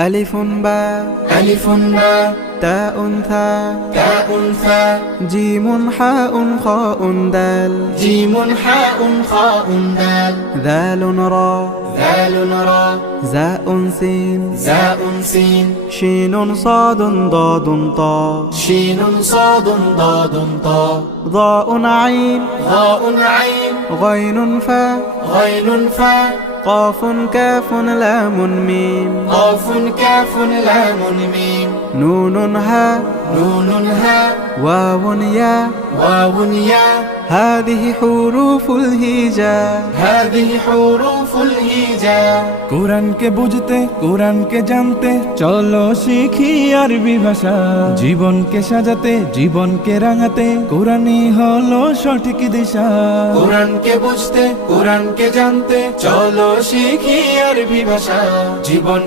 ألف باء ألف باء تاء ثاء تاء ثاء جيم حاء خاء دال جيم حاء خاء دال ذال را ذال را زاء سين زاء سين شين صاد ضاد طاء شين صاد ضاد طاء ضاء عين ضاء عين غين فاء غين فاء قاف كاف لام ميم قاف كاف لام ميم نون هاء نون هاء واو ياء واو ياء هذه حروف الهجاء هذه حروف الهجاء কোরআনকে বুঝতে কোরআনকে জানতে চলো শিখি আরবি ভাষা জীবনকে সাজাতে জীবনকে রাঙাতে কোরআনই হলো সঠিক দিশা কোরআনকে বুঝতে কোরআনকে জানতে চলো শিখি আরবি ভাষা জীবন